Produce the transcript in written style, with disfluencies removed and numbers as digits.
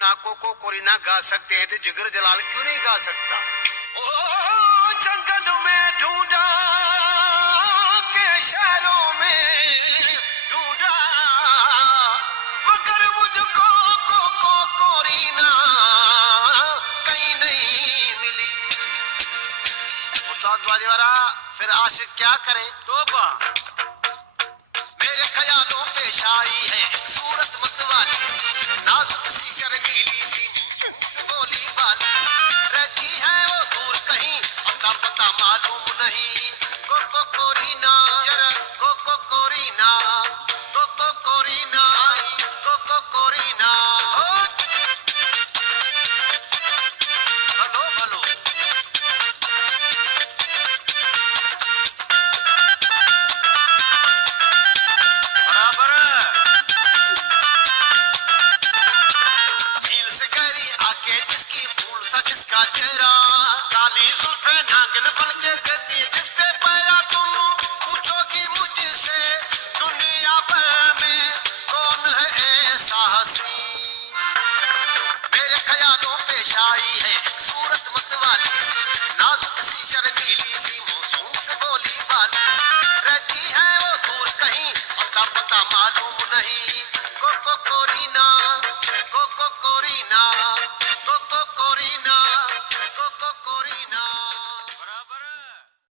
नाकों को कोरिना गा सकते हैं तो जिगर जलाल क्यों नहीं गा सकता? ओ जंगल में ढूंढा के शहरों में ढूंढा मगर मुझको कोरिना कहीं नहीं मिली। उस्ताद वालीवाला फिर आशिक क्या करे? तोबा। मेरे ख्यालों पे शाई है सूरत मतवाली सी, नाजुक सी शर्मीली सी बोली वाली रहती है वो दूर कहीं, अता पता मालूम नहीं। कोरिना जरा कोरिना कोरिना कोरिना भलो भलो बराबर। झील से गहरी आके जिसकी फूल सा जिसका चेहरा, काली जुल्फे नागिन बन के देती है जिसको